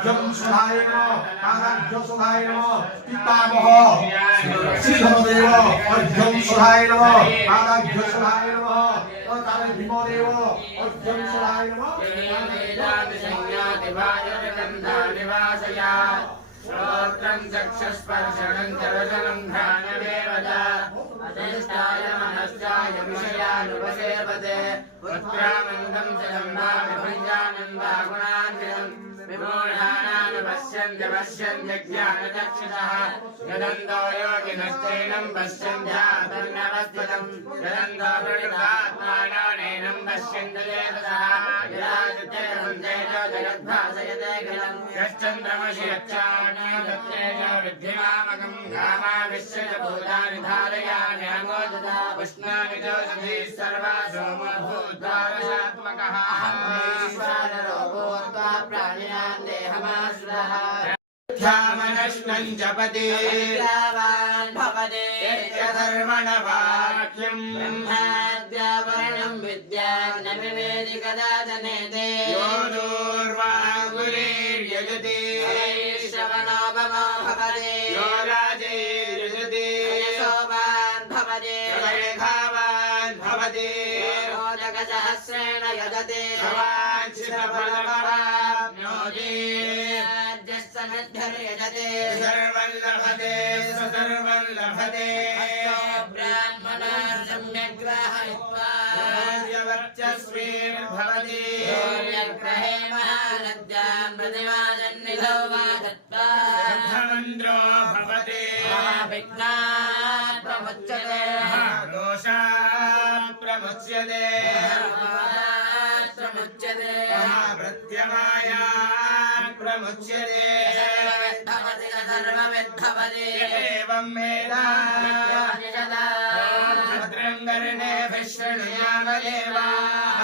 सुधाय नमः कालाभ्यो सुधाय नमः पितामह श्रीधरदेव अर्घ्यं सुधाय नमः कालाभ्यो सुधाय नमः काले भीमदेव अर्घ्यं सुधाय नमः श्रोत्रं चक्षुस्पर्शनं दर्शनं ध्यानमेव च अतिष्ठाय मनश्चाय विषयानुपसेवते पुत्रानन्दं जगन्नाथभुञ्जानन्दा गुणान्वितं विमूढानानुपश्यन्त्य पश्यन्त्यज्ञानचक्षुषः यदन्तो योगिनश्चैनं पश्यन्त्यातन्नवस्थितं यदन्तो प्रणितात्मानो नैनं पश्यन्त्यचेतसः यदा चित्तेजो जगद्भासयते खिलं यश्चन्द्रमसि यच्चान्यतत्तेजो विद्धिमामकं कामाविश्य भूतानि धारयामि अङ्गोदधा पुष्णामि जोषधि सर्वा सोमो भूद्वादशात्मकः ईश्वररोगोत्वा प्राणिनां देहमाश्रः ध्यामनश्नं जपति यावान् भवति यथर्वणवाक्यं ब्रह्माद्यावरणं विद्यां न विवेदि कदाचनेते यो दूर्वाङ्गुलीर्यजति श्रवणोपमो भवति यो राजैर्यजति यशोवान् भवति मेधावान् भवति मोदकसहस्रेण यजति वाञ्छितफलमवाप्नोति यजते सर्वं लभते सर्वं लभते ब्राह्मणा सम्यक् ग्राहयित्वा वर्चस्वीर्भवति ग्रहे महानद्यां प्रतिमाजन्निधौ वा दत्त्वा ब्रह्ममन्त्रो भवति विघ्नात् प्रमुच्यते दोषात् प्रमुच्यते प्रमुच्यते प्रत्यमायात् प्रमुच्यते एवं मेधा भद्रं कर्णेभिः शृणुयाम देवाः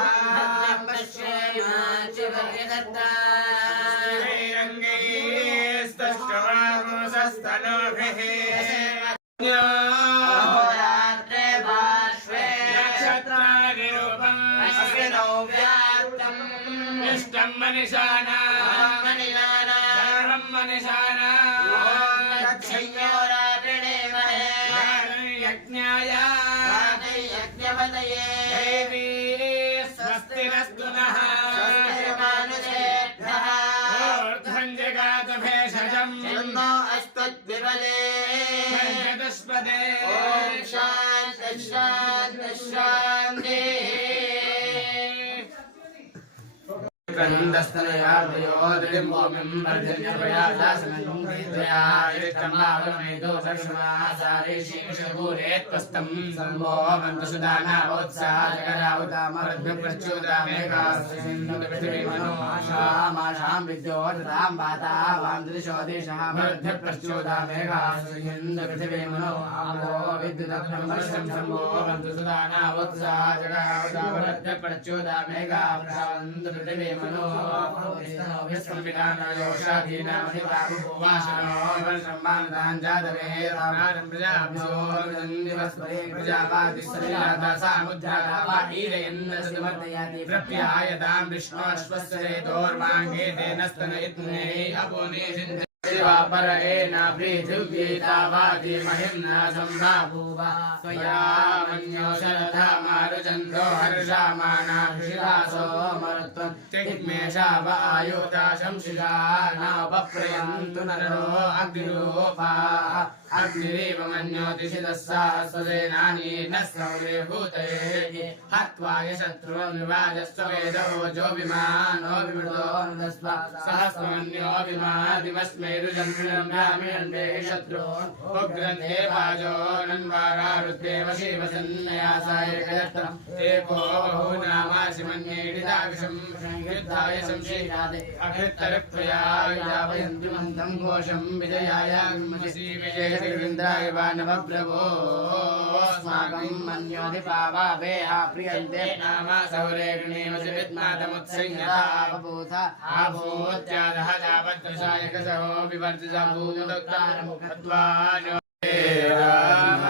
श्रीरङ्गैस्तष्टवांसस्तनोभिः अहोरात्रे पार्श्वे नक्षत्रादिरूपम् अश्विनौ व्याप्तम् इष्टं मनिषाणा सर्वं मनिषाणा देवी स्वस्तिरस्तु नः ऊर्ध्वं जगात भेषजं नो अस्तद्विपदे पञ्चदशपदे ॐ शान्ति शान्ति शान्तिः न्दस्तनयार्दयोदिम्बोमिं वर्धन्यप्रयासासनन्दीतया इष्टमावनमेतो दक्षिणासारे शीर्षभूरेत्वस्तं सम्भोमन्तसुदानावोत्साहजगरावतामरद्भ्यप्रच्युतामेकास्यसिन्धुपृथिवीमनो आशामाशां विद्योततां वातावां दृशोदिशः मरद्भ्यप्रच्युतामेकास्यसिन्धुपृथिवीमनो आमो विद्युदग्नमर्षं सम्भोमन्तसुदानावोत्साहजगरावतामरद्भ्यप्रच्युतामेकास्यसिन्धुपृथिवीमनो प्रप्यायतां विष्णोश्वस्य तेन स्तनयित्ने अपोने परेण पृथिव्येतावादि महिम्ना सम्भाभूवा स्वया मन्यो शरथा मारुचन्द्रो हर्षामाणाभिषिदासो मरुत्वं तिग्मेषा वायुता शंसिषा नापप्रयन्तु नरो अग्निरूपा अग्निरेव मन्योतिषिदस्सा स्वसेनानि न स्रवरे भूतये हत्वा यशत्रुर्निवाजस्व वेदोजो विमानो विमृतो नुदस्व सहस्रमन्यो विमादिमस्मै रुजन्मिनं रामिणन्ते शत्रून् उग्रन्ते वाजो नन्वारारुद्देव शिवसन्नयासाय कयत्रम् एको बहुनामासि मन्येडिदाविषं युद्धाय संशीरादे अभृत्तरक्त्वया यावयन्ति मन्दं घोषं विजयाय विमसि विजयश्रीविन्द्राय वा नवप्रभो अस्माकं मन्योधिपावावेहा प्रियन्ते नामा सौरेग्णीमसि विद्मातमुत्संयता बभूथा आभूत्यादः जावद्दशाय कसहो विवर्तिता भूतदोक्तारमुखत्वानो राम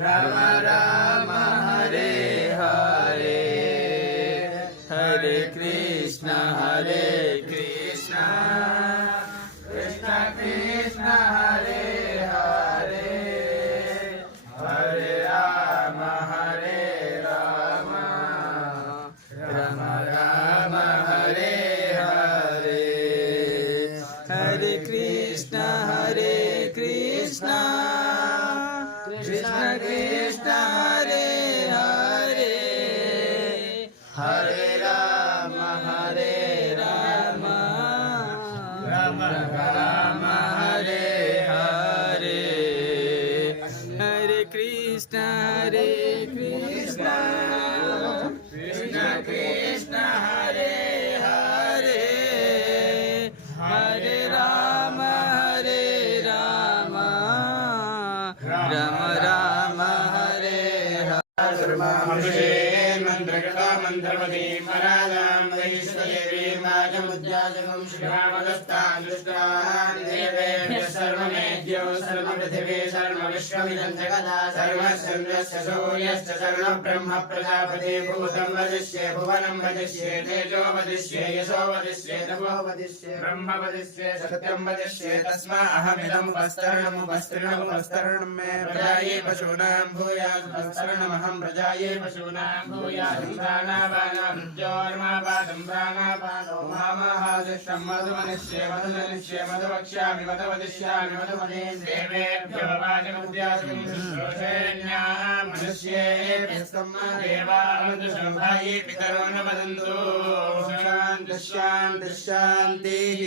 राम राम हरे हरे हरे कृष्ण हरे राम राम राम हरे हरे हरे कृष्ण कृष्ण कृष्ण हरे हरे हरे राम राम राम हरे हरे मंत्रकृता मंत्रपदी मरादां वैश्वदेवी माजमुद्याजगं श्रीरामदस्तां दुष्टान् देवेभ्यः सर्वमेद्यो सर्वपृथिवी सर्वविश्वमिदं जगदा सर्वस्यस्य सूर्यश्च सर्वब्रह्म प्रजापति भूतं वदिष्ये भुवनं वदिष्ये तेजो वदिष्ये यशो वदिष्ये तपो वदिष्ये ब्रह्म वदिष्ये सत्यं वदिष्ये तस्मा अहमिदं वस्त्रणं मे प्रजाये पशूनां भूयात् वस्त्रणमहं प्रजाये पशूनां भूयात् प्राणापानोर्मापादं प्राणापानो मामहादिष्टं मधुमनिष्ये मधुमनिष्ये मधुवक्ष्यामि मधुवदिष्यामि मधुमनीं देवेभ्यो वाचमुद्यासं शुश्रूषेण्याः मनुष्येभ्यस्तम् देवानुसम्भाये पितरो न वदन्तु शान्तिः शान्तिः शान्तिः